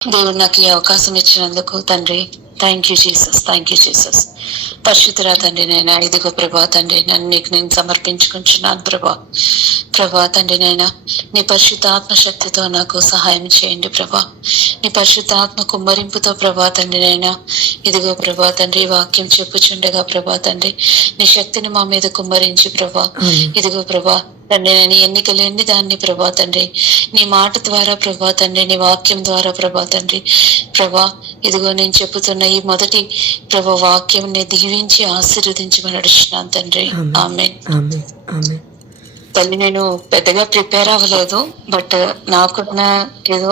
దేవుడు నాకు ఈ అవకాశం ఇచ్చినందుకు తండ్రి thank you Jesus, thank you Jesus. పరిశుద్ధురా తండ్రి, నేను ఇదిగో ప్రభా తండ్రి నన్ను నీకు నేను సమర్పించుకుంటున్నాను ప్రభా తండ్రి నైనా నీ పరిశుద్ధాత్మ శక్తితో నాకు సహాయం చేయండి ప్రభా. నీ పరిశుద్ధాత్మ కుమ్మరింపుతో ప్రభా తండ్రి నైనా ఇదిగో ప్రభా తండ్రి వాక్యం చెప్పుచుండగా ప్రభా తండ్రి నీ శక్తిని మా మీద కుమ్మరించి ప్రభా. ఇదిగో ప్రభా తండ్రి నేను ఎన్నిక లేని దాన్ని ప్రభా తండ్రి నీ మాట ద్వారా ప్రభా తండ్రి నీ వాక్యం ద్వారా ప్రభా తండ్రి ప్రభా ఇదిగో నేను చెప్పుతున్న ఈ మొదటి ప్రభా వాక్యం ని దీవించి ఆశీర్వదించమని నడుస్తున్నాను తండ్రి. ఆమేన్. తల్లి నేను పెద్దగా ప్రిపేర్ అవ్వలేదు, బట్ నాకున్న ఏదో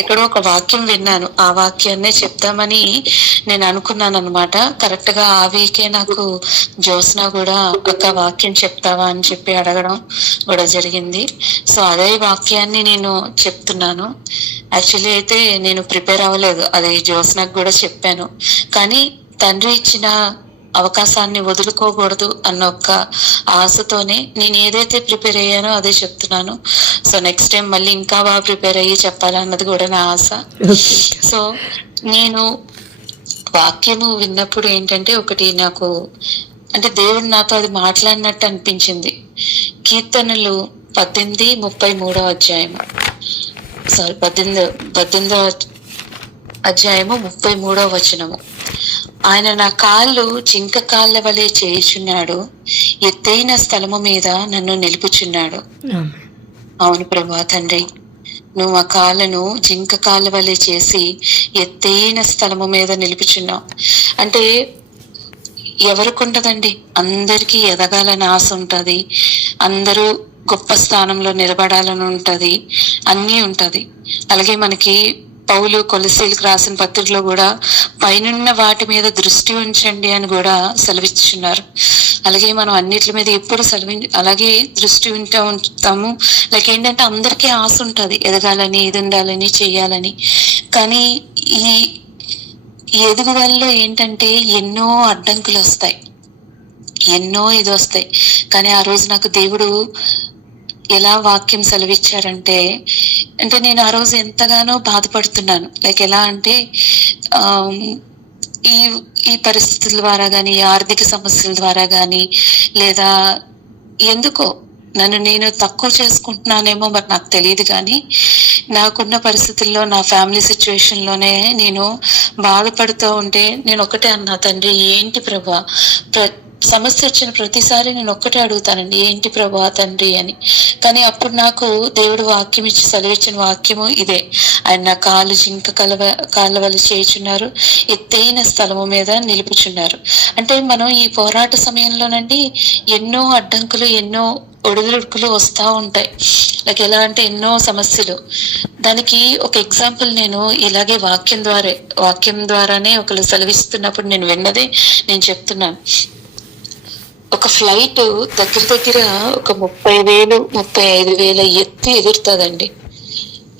ఎక్కడో ఒక వాక్యం విన్నాను, ఆ వాక్యాన్నే చెప్తామని నేను అనుకున్నాను అనమాట. కరెక్ట్ గా ఆ వీకే నాకు జ్యోత్స్న కూడా ఒక వాక్యం చెప్తావా అని చెప్పి అడగడం కూడా జరిగింది. సో అదే వాక్యాన్ని నేను చెప్తున్నాను. యాక్చువల్లీ అయితే నేను ప్రిపేర్ అవ్వలేదు, అది జ్యోత్స్నకు కూడా చెప్పాను. కానీ తండ్రి ఇచ్చిన అవకాశాన్ని వదులుకోకూడదు అన్న ఒక్క ఆశతోనే నేను ఏదైతే ప్రిపేర్ అయ్యానో అదే చెప్తున్నాను. సో నెక్స్ట్ టైం మళ్ళీ ఇంకా బాగా ప్రిపేర్ అయ్యి చెప్పాలన్నది కూడా నా ఆశ. సో నేను వాక్యము విన్నప్పుడు ఏంటంటే ఒకటి నాకు అంటే దేవుడు నాతో అది మాట్లాడినట్టు అనిపించింది. కీర్తనలు 18:33 అధ్యాయము, సారీ 18వ అధ్యాయము 33వ వచనము. ఆయన నా కాళ్ళు జింక కాళ్ళ వలె చేయుచున్నాడు, ఎత్తైన స్థలము మీద నన్ను నిలుపుచున్నాడు. అవును ప్రభా తండ్రి, నువ్వు ఆ కాళ్ళను జింక కాళ్ళ వలె చేసి ఎత్తైన స్థలము మీద నిలుపుచున్నావు. అంటే ఎవరికి ఉండదండి, అందరికీ ఎదగాలని ఆశ ఉంటది, అందరూ గొప్ప స్థానంలో నిలబడాలని ఉంటది, అన్నీ ఉంటది. అలాగే మనకి పౌలు కొలసీలకు రాసిన పత్రికలో కూడా పైనున్న వాటి మీద దృష్టి ఉంచండి అని కూడా సెలవిస్తున్నారు. అలాగే మనం అన్నిటి మీద ఎప్పుడు అలాగే దృష్టి ఉంటాము. లైక్ ఏంటంటే అందరికీ ఆశ ఉంటది, ఎదగాలని, ఇది ఉండాలని, చెయ్యాలని. కానీ ఈ ఎదుగుదలలో ఏంటంటే ఎన్నో అడ్డంకులు వస్తాయి, ఎన్నో ఇది వస్తాయి. కానీ ఆ రోజు నాకు దేవుడు ఎలా వాక్యం సెలవిచ్చారంటే, అంటే నేను ఆ రోజు ఎంతగానో బాధపడుతున్నాను. లైక్ ఎలా అంటే ఈ ఈ పరిస్థితుల ద్వారా గాని, ఆర్థిక సమస్యల ద్వారా గాని, లేదా ఎందుకో నన్ను నేను తక్కువ చేసుకుంటున్నానేమో మరి నాకు తెలియదు. కానీ నాకున్న పరిస్థితుల్లో, నా ఫ్యామిలీ సిచ్యువేషన్ లోనే నేను బాధపడుతూ ఉంటే నేను ఒకటే అన్నా, తండ్రి ఏంటి ప్రభా, సమస్య వచ్చిన ప్రతిసారి నేను ఒక్కటే అడుగుతానండి, ఏంటి ప్రభా తండ్రి అని. కానీ అప్పుడు నాకు దేవుడు వాక్యం ఇచ్చి సెలవిచ్చిన వాక్యము ఇదే, ఆయన నా కాళ్ళు జింక కాళ్ళ వల్ల చేయుచున్నారు, ఎత్తైన స్థలము మీద నిలుపుచున్నారు. అంటే మనం ఈ పోరాట సమయంలోనండి ఎన్నో అడ్డంకులు, ఎన్నో ఒడిదుడుకులు వస్తూ ఉంటాయి. లైక్ ఎలా అంటే ఎన్నో సమస్యలు. దానికి ఒక ఎగ్జాంపుల్ నేను ఇలాగే వాక్యం ద్వారానే ఒకరు సెలవిస్తున్నప్పుడు నేను విన్నదే నేను చెప్తున్నాను. ఒక ఫ్లైట్ దగ్గర ఒక 30,000 35,000 ఎత్తు ఎగురుతుందండి.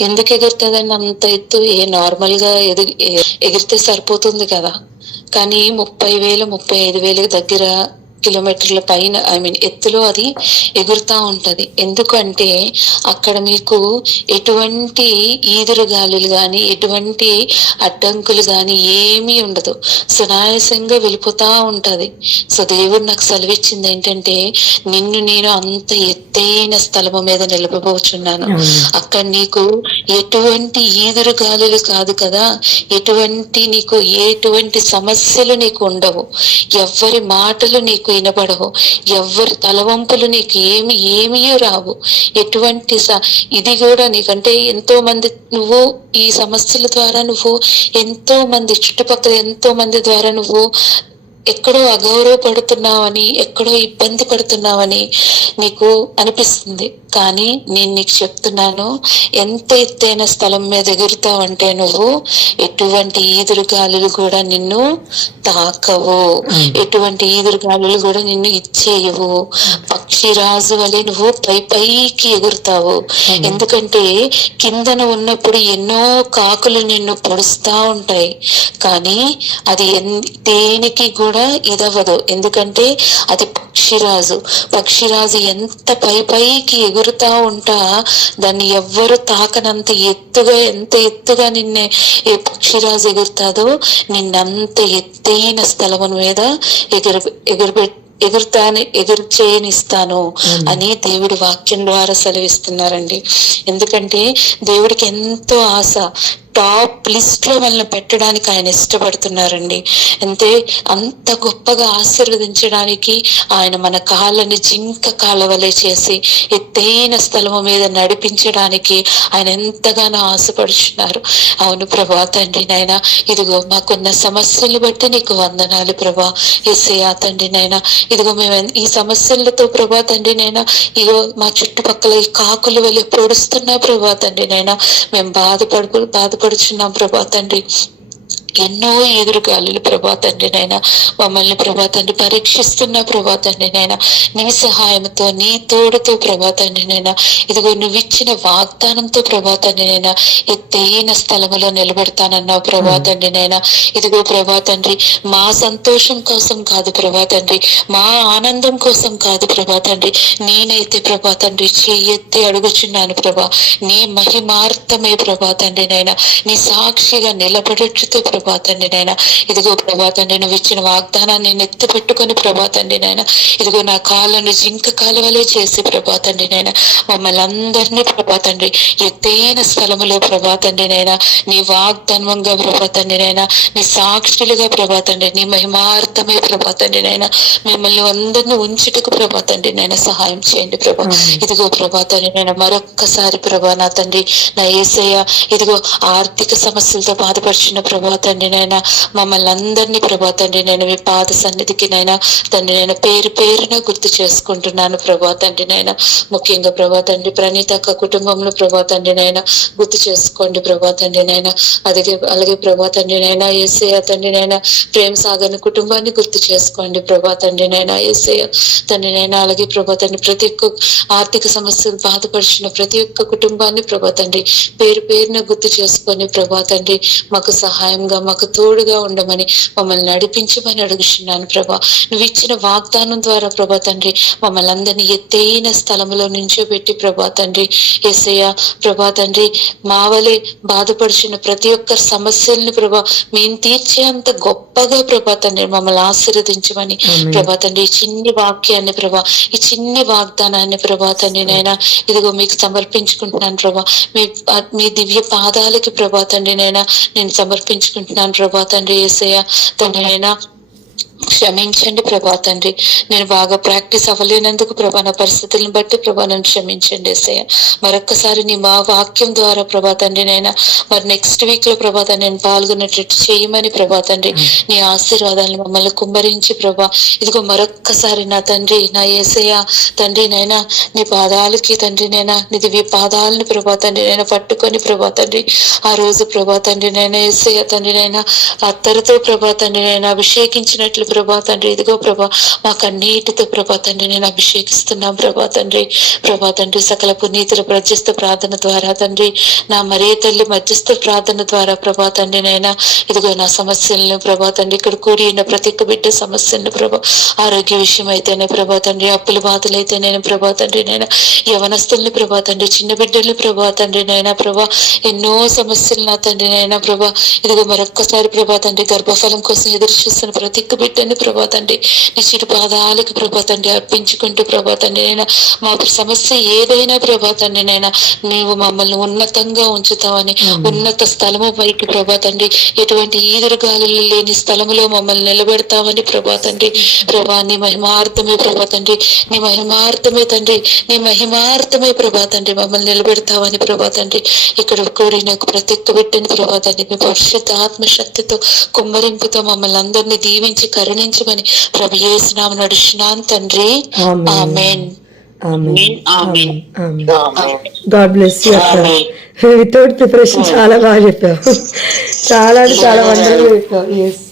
ఎందుకు ఎగురుతుందండి అంత ఎత్తు? నార్మల్ గా ఎగిరితే సరిపోతుంది కదా. కానీ 30,000 35,000 దగ్గర కిలోమీటర్ల పైన ఎత్తులో అది ఎగురుతా ఉంటది. ఎందుకంటే అక్కడ మీకు ఎటువంటి ఈదురుగాలులు గాని, ఎటువంటి అడ్డంకులు గాని ఏమీ ఉండదు, సునాయాసంగా వెళ్ళిపోతా ఉంటది. సో దేవుడు నాకు సెలవిచ్చింది ఏంటంటే, నిన్ను నేను అంత ఎత్తైన స్థలము మీద నిలబోచున్నాను. అక్కడ నీకు ఎటువంటి ఈదురుగాలులు కాదు కదా, ఎటువంటి సమస్యలు నీకు ఉండవు, ఎవరి మాటలు నీకు వినబడవు, ఎవరి తలవంపులు నీకు ఏమీ రావు. ఎటువంటి ఇది కూడా నీకంటే ఎంతో మంది, నువ్వు ఈ సమస్యల ద్వారా నువ్వు ఎంతో మంది చుట్టుపక్కల ఎంతో మంది ద్వారా నువ్వు ఎక్కడో అగౌరవపడుతున్నావని, ఎక్కడో ఇబ్బంది పడుతున్నావని నీకు అనిపిస్తుంది. కానీ నేను నీకు చెప్తున్నాను, ఎంత ఎత్తైన స్థలం మీద ఎగురుతావంటే నువ్వు ఎటువంటి ఈదురుగాలులు కూడా నిన్ను తాకవు, ఎటువంటి ఈదురుగాలులు కూడా నిన్ను ఇచ్చేయవు. పక్షిరాజు వలె నువ్వు పైకి ఎగురుతావు. ఎందుకంటే కిందన ఉన్నప్పుడు ఎన్నో కాకులు నిన్ను పొడుస్తా ఉంటాయి, కానీ అది దేనికి కూడా కూడా ఇదవ్వదు. ఎందుకంటే అది పక్షిరాజు ఎంత పైకి ఎగురుతా ఉంటా దాన్ని ఎవ్వరు తాకనంత ఎంత ఎత్తుగా నిన్నే ఏ పక్షిరాజు ఎగురుతాదో నిన్నంత ఎత్తైన స్థలముల మీద ఎగురు చేయనిస్తాను అని దేవుడి వాక్యం ద్వారా సెలవిస్తున్నారండి. ఎందుకంటే దేవుడికి ఎంతో ఆశ, టాప్ లిస్ట్ లో మనల్ని పెట్టడానికి ఆయన ఇష్టపడుతున్నారండి. అంత గొప్పగా ఆశీర్వదించడానికి ఆయన మన కాళ్ళని జింక కాళ్ళవలే చేసి ఎత్తైన స్థలము మీద నడిపించడానికి ఆయన ఎంతగానో ఆశపడుచున్నారు. అవును ప్రభా తండ్రి నాయన, ఇదిగో మాకున్న సమస్యలు బట్టి నీకు వందనాలు ప్రభా. యేసయ్యా తండ్రి నాయన, ఇదిగో మేము ఈ సమస్యలతో ప్రభా తండ్రి నాయన, ఇగో మా చుట్టుపక్కల ఈ కాకులు వెళ్ళి పొడుస్తున్నా ప్రభా తండ్రి నాయన, మేము బాధపడుచున్నాం ప్రభా తండ్రి. ఎన్నో ఎదురుగాలు ప్రభా తండ్రి నాయన మమ్మల్ని ప్రభా తండ్రి పరీక్షిస్తున్న ప్రభా తండ్రి నాయన, నీ సహాయంతో నీ తోడుతో ప్రభా తండ్రి నాయన, ఇదిగో నువ్వు ఇచ్చిన వాగ్దానంతో ప్రభా తండ్రి నాయన ఎత్తైన స్థలములో నిలబెడతానన్నావు ప్రభా తండ్రి నాయన. ఇదిగో ప్రభా తండ్రి, మా సంతోషం కోసం కాదు ప్రభా తండ్రి, మా ఆనందం కోసం కాదు ప్రభా తండ్రి, నేనైతే ప్రభా తండ్రి చెయ్యెత్తి అడుగుచున్నాను ప్రభా, నీ మహిమార్థమే ప్రభా తండ్రి నాయన, నీ సాక్షిగా నిలబడేట్టుతో ప్రభా తండ్రి నాయన. ఇదిగో ప్రభా తండ్రి, నువ్వు ఇచ్చిన వాగ్దానాన్ని ఎత్తి పెట్టుకుని ప్రభా తండ్రి నాయన, ఇదిగో నా కాళ్ళను జింక కాలువలే చేసి ప్రభా తండ్రి నాయన మమ్మల్ని అందరినీ ప్రభా తండ్రి ఎత్తైన స్థలములో ప్రభా తండ్రి నాయన, నీ వాగ్దానంగా ప్రభా తండ్రి నాయన, నీ సాక్షులుగా ప్రభా తండ్రి, నీ మహిమార్థమే ప్రభా తండ్రి నాయన మిమ్మల్ని అందరినీ ఉంచుటకు ప్రభా తండ్రి నాయన సహాయం చేయండి ప్రభా. ఇదిగో ప్రభా తండ్రి నాయన, మరొక్కసారి ప్రభా నా తండ్రి నా యేసయ్య, ఇదిగో ఆర్థిక సమస్యలతో బాధపరిచిన ప్రభా తండ్రి నాయన మమ్మల్ని అందరినీ ప్రభా తండ్రి నేను మీ పాద సన్నిధికి నైనా తండ్రి నేను పేరున గుర్తు చేసుకుంటున్నాను ప్రభా తండ్రి నాయన. ముఖ్యంగా ప్రభా తండ్రి ప్రణీత అక్క కుటుంబంలో ప్రభా తండ్రి నాయన గుర్తు చేసుకోండి ప్రభా తండ్రి నాయన. అలాగే ప్రభా తండ్రి నాయన యేసయ్య తండ్రి నాయన ప్రేమ సాగర్ కుటుంబాన్ని గుర్తు చేసుకోండి ప్రభా తండ్రి నాయన యేసయ్య తండ్రి నాయన. అలాగే ప్రభా తండ్రి ప్రతి ఒక్క ఆర్థిక సమస్యలు బాధపరిచిన ప్రతి ఒక్క కుటుంబాన్ని ప్రభా తండ్రి పేరున గుర్తు చేసుకొని ప్రభా తండ్రి మాకు సహాయంగా మాకు తోడుగా ఉండమని మమ్మల్ని నడిపించమని అడుగుతున్నాను ప్రభా. నువ్వు ఇచ్చిన వాగ్దానం ద్వారా ప్రభా తండ్రి మమ్మల్ని అందరినీ ఎత్తైన స్థలంలో నుంచోబెట్టి ప్రభా తండ్రి యేసయ్య ప్రభా తండ్రి మావలే బాధపడిచిన ప్రతి ఒక్క సమస్యల్ని ప్రభా మేము తీర్చేంత గొప్పగా ప్రభా తండ్రి మమ్మల్ని ఆశీర్వదించమని ప్రభా తండ్రి ఈ చిన్ని వాక్యాన్ని ప్రభా ఈ చిన్ని వాగ్దానాన్ని ప్రభా తండ్రి నైనా ఇదిగో మీకు సమర్పించుకుంటున్నాను ప్రభా. మీ దివ్య పాదాలకి ప్రభా తండ్రి నైనా నేను సమర్పించుకుంటున్నాను ప్రభా తండ్రి యేసయ్య తండ్రి నైనా. క్షమించండి ప్రభా తండ్రి, నేను బాగా ప్రాక్టీస్ అవ్వలేనందుకు ప్రభా నా పరిస్థితులను బట్టి ప్రభా నన్ను క్షమించండి యేసయ్య. మరొక్కసారి నీ మా వాక్యం ద్వారా ప్రభా తండ్రి నైనా మరి నెక్స్ట్ వీక్ లో ప్రభా తండ్రి నేను పాల్గొనేటట్టు చేయమని ప్రభా తండ్రి నీ ఆశీర్వాదాలను మమ్మల్ని కుమ్మరించి ప్రభా ఇదిగో మరొక్కసారి నా తండ్రి నా యేసయ్య తండ్రి నైనా నీ పాదాలకి తండ్రి నైనా నీ దివ్య పాదాలని ప్రభా తండ్రి నైనా పట్టుకొని ప్రభా తండ్రి ఆ రోజు ప్రభా తండ్రి నైనా యేసయ్య తండ్రి నైనా అత్తరుతో ప్రభా తండ్రి నైనా అభిషేకించినట్లు ప్రభా తండ్రి ఇదిగో ప్రభా మా కన్నీటితో ప్రభా తండ్రి నేను అభిషేకిస్తున్నాం ప్రభా తండ్రి సకల పునీతుల మధ్యస్థ ప్రార్థన ద్వారా తండ్రి నా మరే తల్లి మధ్యస్థ ప్రార్థన ద్వారా ప్రభా తండ్రి నైనా ఇదిగో నా సమస్యలను ప్రభా తండ్రి ఇక్కడ కూడి ఉన్న ప్రతి ఒక్క బిడ్డ సమస్యలను ప్రభా ఆరోగ్య విషయం అయితేనే ప్రభా తండ్రి అప్పుల బాధలు అయితే నేను ప్రభా తండ్రి నైనా యవనస్తుల్ని ప్రభా తండ్రి చిన్న బిడ్డల్ని ప్రభా తండ్రి నైనా ప్రభా ఎన్నో సమస్యలు నా తండ్రి నైనా ప్రభా ఇదిగో మరొక్కసారి ప్రభా తండ్రి గర్భఫలం కోసం ఎదురు చూస్తున్న ప్రతి ఒక్క బిడ్డ ప్రభా తండ్రి నీ చిరు పాదాలకు ప్రభా తండ్రి అర్పించుకుంటూ ప్రభా తండ్రి నైనా మా సమస్య ఏదైనా ప్రభా తండ్రి నైనా నీవు మమ్మల్ని ఉన్నతంగా ఉంచుతావని ఉన్నత స్థలము పైకి ప్రభా తండ్రి ఎటువంటి ఈదురుగాలు లేని స్థలములో మమ్మల్ని నిలబెడతావని ప్రభా తండ్రి ప్రభా నీ మహిమార్థమే ప్రభా తండ్రి నీ మహిమార్థమే తండ్రి నీ మహిమార్థమే ప్రభా తండ్రి మమ్మల్ని నిలబెడతావని ప్రభా తండ్రి ఇక్కడ కూడిన ప్రతి ఒక్క బిడ్డని ప్రభా తండ్రి మీ పరిశుద్ధ ఆత్మశక్తితో కుమ్మరింపుతో మమ్మల్ని అందరినీ దీవించి కరుణించమని ప్రభు యేసు నామమున నడుచున్నాను తండ్రి. ఆమేన్. గాడ్ బ్లెస్ యు అక్క. వితౌట్ ప్రిపరేషన్ చాలా బాగా చెప్పావు, చాలా వండర్గా చెప్పావు. ఎస్.